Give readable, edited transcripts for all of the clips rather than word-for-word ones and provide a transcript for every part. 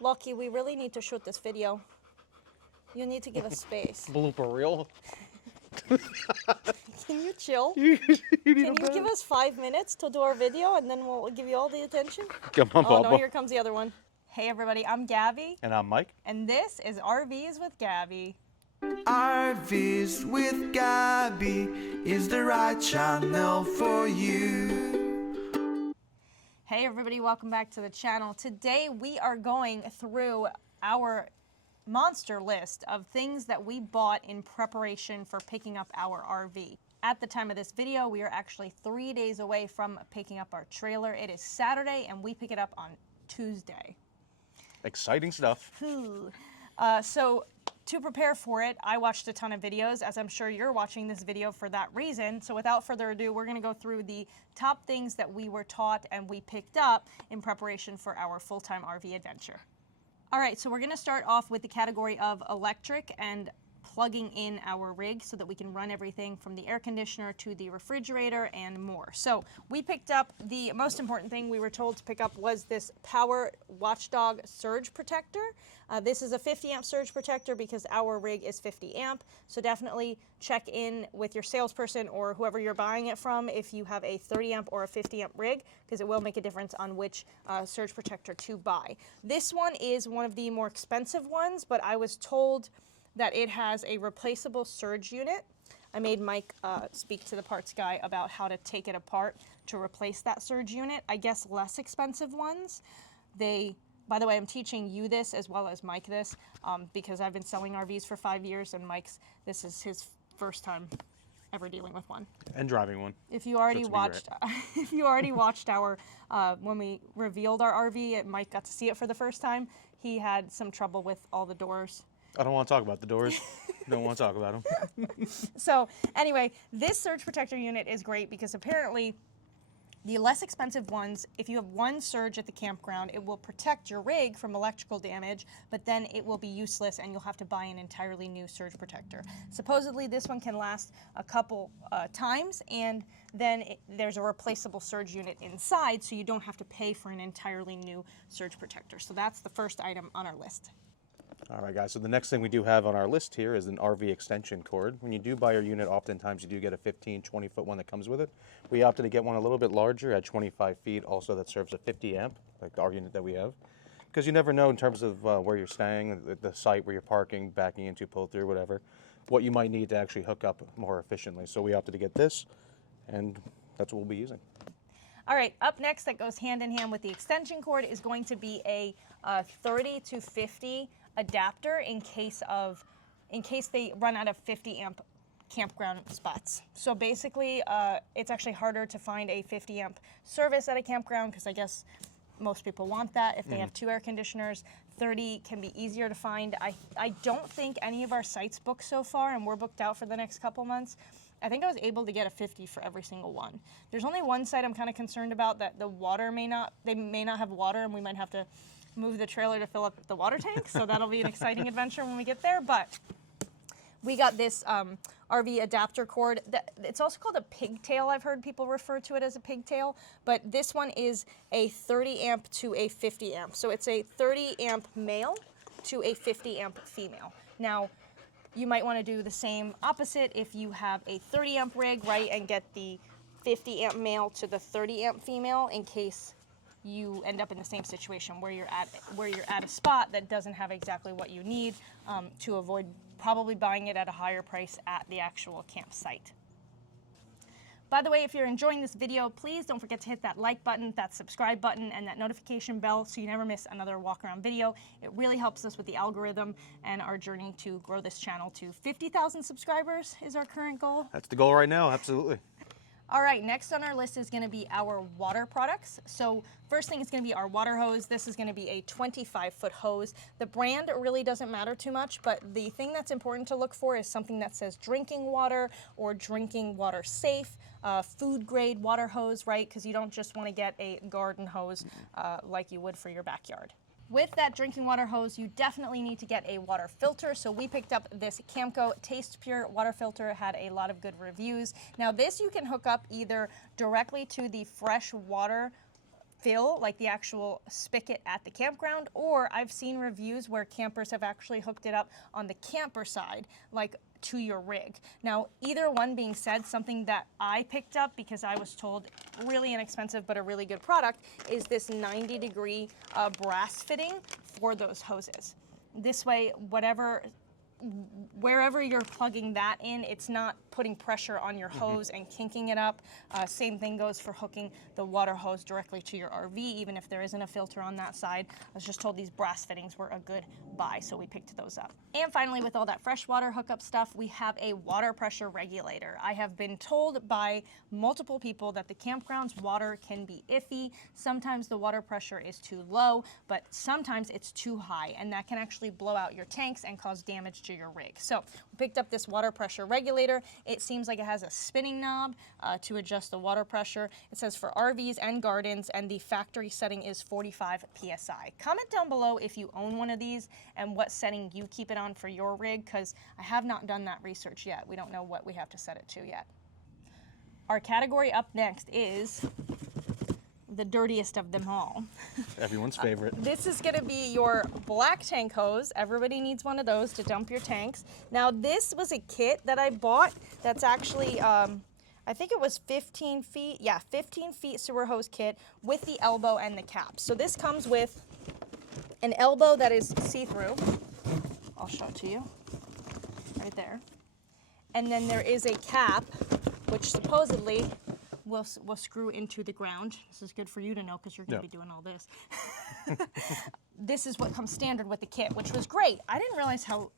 Lucky, we really need to shoot this video. You need to give us space. Blooper reel. Can you chill? You Can you give us 5 minutes to do our video and then we'll give you all the attention? Come on, Oh no, Bubba. here comes the other one. Hey everybody, I'm Gabby. And I'm Mike. And this is RVs with Gabby. RVs with Gabby is the right channel for you. Hey everybody, welcome back to the channel. Today we are going through our monster list of things that we bought in preparation for picking up our RV. At the time of this video, we are actually 3 days away from picking up our trailer. It is Saturday and we pick it up on Tuesday. Exciting stuff. So to prepare for it, I watched a ton of videos, as I'm sure you're watching this video for that reason. So without further ado, we're gonna go through the top things that we were taught and we picked up in preparation for our full-time RV adventure. All right, so we're gonna start off with the category of electric and plugging in our rig so that we can run everything from the air conditioner to the refrigerator and more. So we picked up, the most important thing we were told to pick up was this power watchdog surge protector. This is a 50 amp surge protector because our rig is 50 amp. So definitely check in with your salesperson or whoever you're buying it from if you have a 30 amp or a 50 amp rig, because it will make a difference on which surge protector to buy. This one is one of the more expensive ones, but I was told that it has a replaceable surge unit. I made Mike speak to the parts guy about how to take it apart to replace that surge unit. I guess less expensive ones, by the way, I'm teaching you this as well as Mike this because I've been selling RVs for 5 years and this is his first time ever dealing with one. And driving one. If you already watched, if you already watched our, when we revealed our RV, and Mike got to see it for the first time, he had some trouble with all the doors. I don't want to talk about the doors. Don't want to talk about them. So anyway, this surge protector unit is great because apparently the less expensive ones, if you have one surge at the campground, it will protect your rig from electrical damage, but then it will be useless and you'll have to buy an entirely new surge protector. Supposedly this one can last a couple times, and then there's a replaceable surge unit inside, so you don't have to pay for an entirely new surge protector. So that's the first item on our list. All right, guys, so the next thing we do have on our list here is an RV extension cord. When you do buy your unit, oftentimes you do get a 15, 20-foot one that comes with it. We opted to get one a little bit larger at 25 feet, also that serves a 50 amp, like our unit that we have. Because you never know in terms of where you're staying, the site where you're parking, backing into, pull through, whatever, what you might need to actually hook up more efficiently. So we opted to get this, and that's what we'll be using. All right, up next, that goes hand in hand with the extension cord, is going to be a 30 to 50 adapter in case they run out of 50 amp campground spots. So basically, it's actually harder to find a 50 amp service at a campground because I guess most people want that if they have 2 air conditioners. 30 can be easier to find. I don't think any of our sites booked so far, and we're booked out for the next couple months. I think I was able to get a 50 for every single one. There's only one site I'm kind of concerned about, that the water may not have water, and we might have to move the trailer to fill up the water tank. So that'll be an exciting adventure when we get there. But we got this RV adapter cord. It's also called a pigtail. I've heard people refer to it as a pigtail, but this one is a 30 amp to a 50 amp. So it's a 30 amp male to a 50 amp female. Now, you might want to do the same opposite if you have a 30 amp rig, right, and get the 50 amp male to the 30 amp female in case you end up in the same situation where you're at a spot that doesn't have exactly what you need, to avoid probably buying it at a higher price at the actual campsite. By the way, if you're enjoying this video, please don't forget to hit that like button, that subscribe button, and that notification bell so you never miss another walk around video. It really helps us with the algorithm and our journey to grow this channel to 50,000 subscribers is our current goal. That's the goal right now, absolutely. All right, next on our list is going to be our water products. So first thing is going to be our water hose. This is going to be a 25-foot hose. The brand really doesn't matter too much, but the thing that's important to look for is something that says drinking water or drinking water safe, food grade water hose, right? Because you don't just want to get a garden hose like you would for your backyard. With that drinking water hose, you definitely need to get a water filter. So we picked up this Camco Taste Pure water filter. It had a lot of good reviews. Now this you can hook up either directly to the Freshwater fill, like the actual spigot at the campground, or I've seen reviews where campers have actually hooked it up on the camper side, like to your rig. Now, either one being said, something that I picked up because I was told really inexpensive but a really good product is this 90-degree brass fitting for those hoses. This way, wherever you're plugging that in, it's not putting pressure on your hose and kinking it up. Same thing goes for hooking the water hose directly to your RV, even if there isn't a filter on that side. I was just told these brass fittings were a good buy, so we picked those up. And finally, with all that freshwater hookup stuff, we have a water pressure regulator. I have been told by multiple people that the campground's water can be iffy. Sometimes the water pressure is too low, but sometimes it's too high, and that can actually blow out your tanks and cause damage to your rig. So we picked up this water pressure regulator. It seems like it has a spinning knob to adjust the water pressure. It says for RVs and gardens, and the factory setting is 45 PSI. Comment down below if you own one of these and what setting you keep it on for your rig, because I have not done that research yet. We don't know what we have to set it to yet. Our category up next is the dirtiest of them all. Everyone's favorite. This is gonna be your black tank hose. Everybody needs one of those to dump your tanks. Now, this was a kit that I bought that's actually, I think it was 15 feet. Yeah, 15 feet sewer hose kit with the elbow and the cap. So this comes with an elbow that is see-through. I'll show it to you right there. And then there is a cap, which supposedly will screw into the ground. This is good for you to know because you're going to be doing all this. This is what comes standard with the kit, which was great. I didn't realize how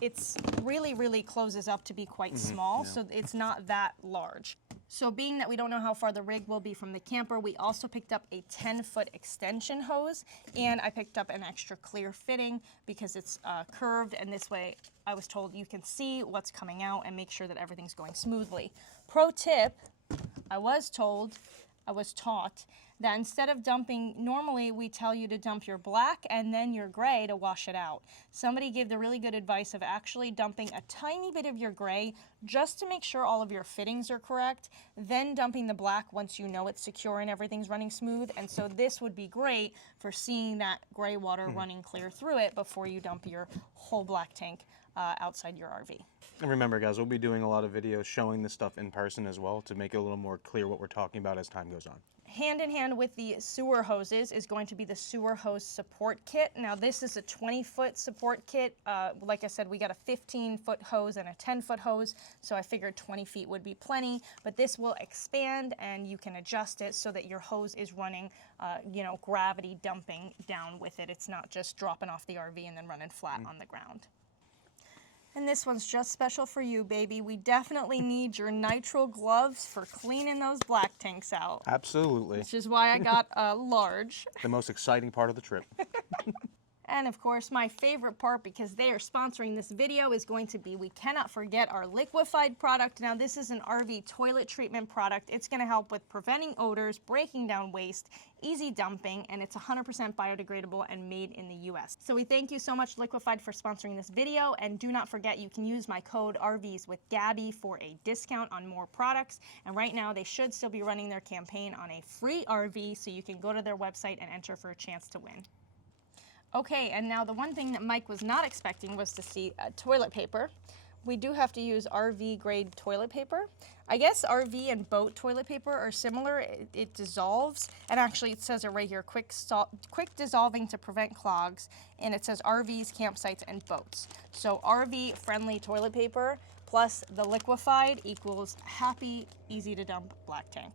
it's really closes up to be quite small, so it's not that large. So being that we don't know how far the rig will be from the camper, we also picked up a 10-foot extension hose, and I picked up an extra clear fitting because it's curved, and this way I was told you can see what's coming out and make sure that everything's going smoothly. Pro tip, I was taught that instead of dumping, normally we tell you to dump your black and then your gray to wash it out. Somebody gave the really good advice of actually dumping a tiny bit of your gray just to make sure all of your fittings are correct, then dumping the black once you know it's secure and everything's running smooth. And so this would be great for seeing that gray water running clear through it before you dump your whole black tank outside your RV. And remember, guys, we'll be doing a lot of videos showing this stuff in person as well to make it a little more clear what we're talking about as time goes on. Hand in hand with the sewer hoses is going to be the sewer hose support kit. Now this is a 20-foot support kit. Like I said, we got a 15-foot hose and a 10-foot hose, so I figured 20 feet would be plenty, but this will expand and you can adjust it so that your hose is running, gravity dumping down with it. It's not just dropping off the RV and then running flat on the ground. And this one's just special for you, baby. We definitely need your nitrile gloves for cleaning those black tanks out. Absolutely. Which is why I got a large. The most exciting part of the trip. And of course, my favorite part, because they are sponsoring this video, is going to be, we cannot forget our liquefied product. Now this is an RV toilet treatment product. It's going to help with preventing odors, breaking down waste, easy dumping, and it's 100% biodegradable and made in the US. So we thank you so much, Liquefied, for sponsoring this video, and do not forget you can use my code RVs with Gabby for a discount on more products. And right now they should still be running their campaign on a free RV, so you can go to their website and enter for a chance to win. Okay, and now the one thing that Mike was not expecting was to see toilet paper. We do have to use RV grade toilet paper. I guess RV and boat toilet paper are similar. It dissolves, and actually it says it right here, quick dissolving to prevent clogs, and it says RVs, campsites, and boats. So RV friendly toilet paper plus the liquefied equals happy, easy to dump black tank.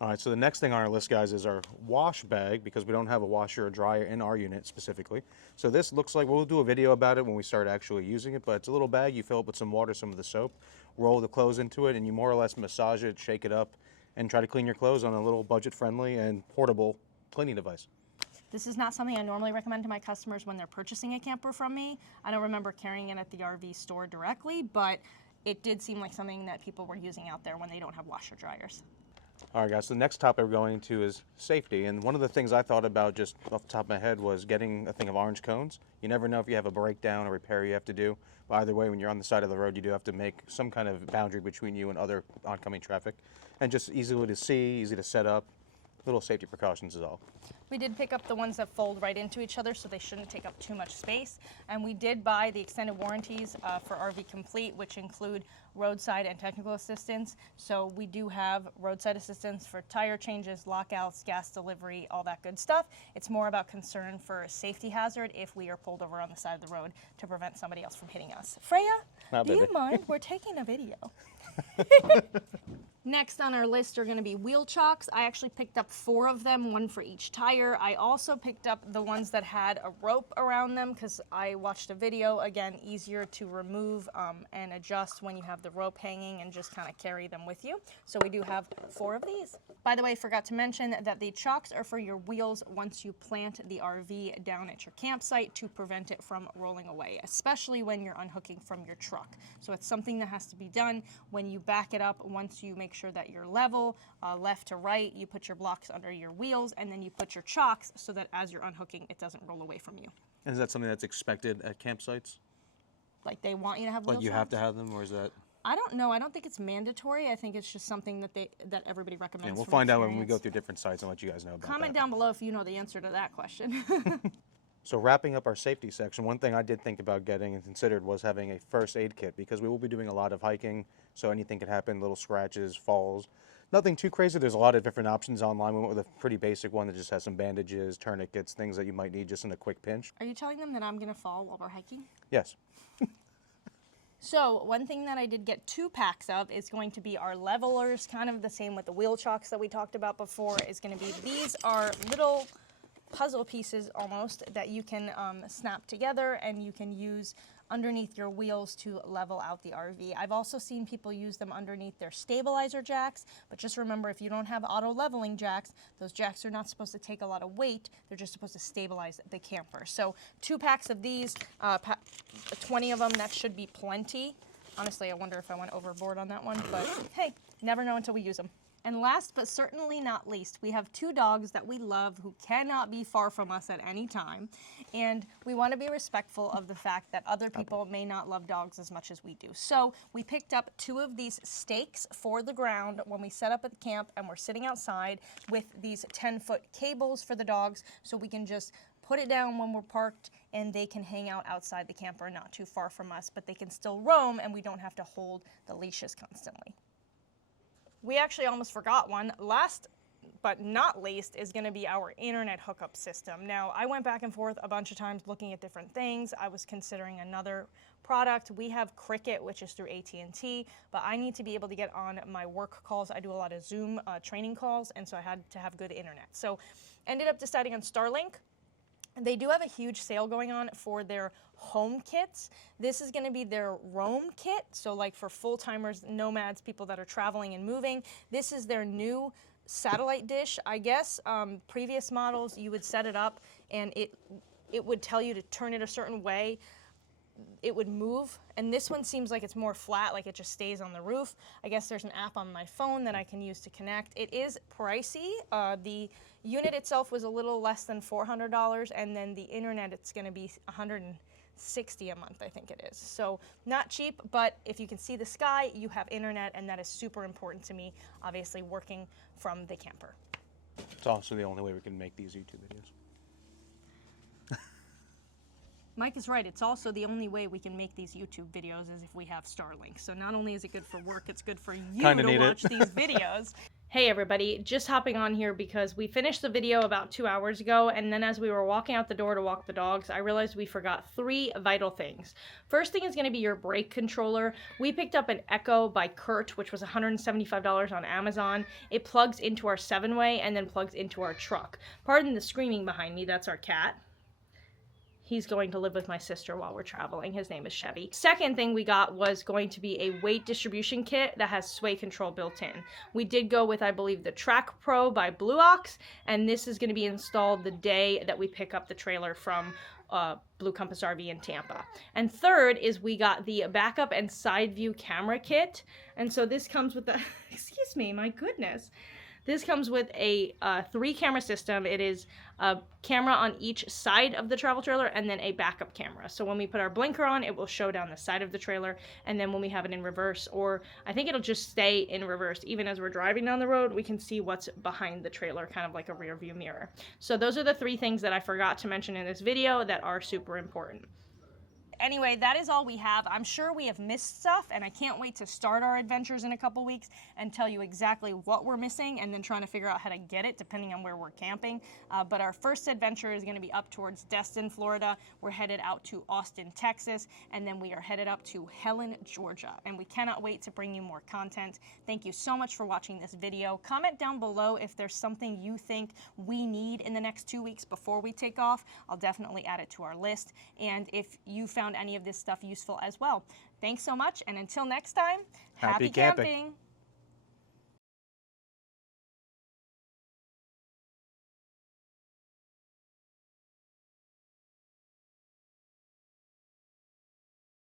All right, so the next thing on our list, guys, is our wash bag, because we don't have a washer or dryer in our unit specifically. So this looks like, we'll do a video about it when we start actually using it, but it's a little bag. You fill it with some water, some of the soap, roll the clothes into it, and you more or less massage it, shake it up, and try to clean your clothes on a little budget-friendly and portable cleaning device. This is not something I normally recommend to my customers when they're purchasing a camper from me. I don't remember carrying it at the RV store directly, but it did seem like something that people were using out there when they don't have washer dryers. All right, guys, so the next topic we're going to is safety. And one of the things I thought about just off the top of my head was getting a thing of orange cones. You never know if you have a breakdown or repair you have to do. But either way, when you're on the side of the road, you do have to make some kind of boundary between you and other oncoming traffic. And just easy to see, easy to set up. Little safety precautions is all. We did pick up the ones that fold right into each other, so they shouldn't take up too much space. And we did buy the extended warranties for RV Complete, which include roadside and technical assistance. So we do have roadside assistance for tire changes, lockouts, gas delivery, all that good stuff. It's more about concern for a safety hazard if we are pulled over on the side of the road to prevent somebody else from hitting us. Freya, do you mind? We're taking a video. Next on our list are going to be wheel chocks. I actually picked up 4 of them, 1 for each tire. I also picked up the ones that had a rope around them because I watched a video. Again, easier to remove and adjust when you have the rope hanging and just kind of carry them with you. So we do have 4 of these. By the way, forgot to mention that the chocks are for your wheels once you plant the RV down at your campsite to prevent it from rolling away, especially when you're unhooking from your truck. So it's something that has to be done when you back it up. Once you make sure that you're level, left to right, you put your blocks under your wheels, and then you put your chocks so that as you're unhooking, it doesn't roll away from you. And is that something that's expected at campsites? Like they want you to have wheel Like you chocks? have to have them, or is that? I don't know. I don't think it's mandatory. I think it's just something that everybody recommends. Yeah, we'll from find out when we experience. go through different sites and let you guys know about Comment that. down below if you know the answer to that question. So wrapping up our safety section, one thing I did think about getting and considered was having a first aid kit because we will be doing a lot of hiking, so anything could happen, little scratches, falls. Nothing too crazy. There's a lot of different options online. We went with a pretty basic one that just has some bandages, tourniquets, things that you might need just in a quick pinch. Are you telling them that I'm going to fall while we're hiking? Yes. So one thing that I did get 2 packs of is going to be our levelers, kind of the same with the wheel chocks that we talked about before, is going to be, these are little puzzle pieces almost that you can snap together and you can use underneath your wheels to level out the RV. I've also seen people use them underneath their stabilizer jacks, but just remember if you don't have auto leveling jacks, those jacks are not supposed to take a lot of weight, they're just supposed to stabilize the camper. So 2 packs of these, 20 of them, that should be plenty. Honestly, I wonder if I went overboard on that one, but hey, never know until we use them. And last but certainly not least, we have 2 dogs that we love who cannot be far from us at any time. And we want to be respectful of the fact that other people may not love dogs as much as we do. So we picked up 2 of these stakes for the ground when we set up at the camp and we're sitting outside with these 10-foot cables for the dogs so we can just put it down when we're parked and they can hang out outside the camper not too far from us, but they can still roam and we don't have to hold the leashes constantly. We actually almost forgot one. Last but not least is going to be our internet hookup system. Now, I went back and forth a bunch of times looking at different things. I was considering another product. We have Cricket, which is through AT&T, but I need to be able to get on my work calls. I do a lot of Zoom training calls, and so I had to have good internet. So ended up deciding on Starlink. They do have a huge sale going on for their home kits. This is going to be their roam kit, so like for full-timers, nomads, people that are traveling and moving. This is their new satellite dish. I guess previous models, you would set it up and it would tell you to turn it a certain way. It would move, and this one seems like it's more flat, like it just stays on the roof. I guess there's an app on my phone that I can use to connect. It is pricey. The unit itself was a little less than $400, and then the internet, it's going to be $160 a month, I think it is. So not cheap, but if you can see the sky, you have internet, and that is super important to me, obviously working from the camper. It's also the only way we can make these YouTube videos. Mike is right. It's also the only way we can make these YouTube videos is if we have Starlink. So not only is it good for work, it's good for you to watch these videos. Hey everybody, just hopping on here because we finished the video about 2 hours ago, and then as we were walking out the door to walk the dogs, I realized we forgot 3 vital things. First thing is going to be your brake controller. We picked up an Echo by Kurt, which was $175 on Amazon. It plugs into our 7-way and then plugs into our truck. Pardon the screaming behind me, that's our cat. He's going to live with my sister while we're traveling. His name is Chevy. Second thing we got was going to be a weight distribution kit that has sway control built in. We did go with, I believe, the Track Pro by Blue Ox, and this is going to be installed the day that we pick up the trailer from Blue Compass RV in Tampa. And third is we got the backup and side view camera kit. And so this comes with the, excuse me, my goodness. This comes with a 3-camera system. It is a camera on each side of the travel trailer and then a backup camera. So when we put our blinker on, it will show down the side of the trailer, and then when we have it in reverse, or I think it'll just stay in reverse, even as we're driving down the road, we can see what's behind the trailer, kind of like a rear view mirror. So those are the 3 things that I forgot to mention in this video that are super important. Anyway, that is all we have. I'm sure we have missed stuff, and I can't wait to start our adventures in a couple weeks and tell you exactly what we're missing and then trying to figure out how to get it depending on where we're camping. But our first adventure is going to be up towards Destin, Florida. We're headed out to Austin, Texas, and then we are headed up to Helen, Georgia. And we cannot wait to bring you more content. Thank you so much for watching this video. Comment down below if there's something you think we need in the next 2 weeks before we take off. I'll definitely add it to our list. And if you found any of this stuff useful as well. Thanks so much, and until next time, happy camping.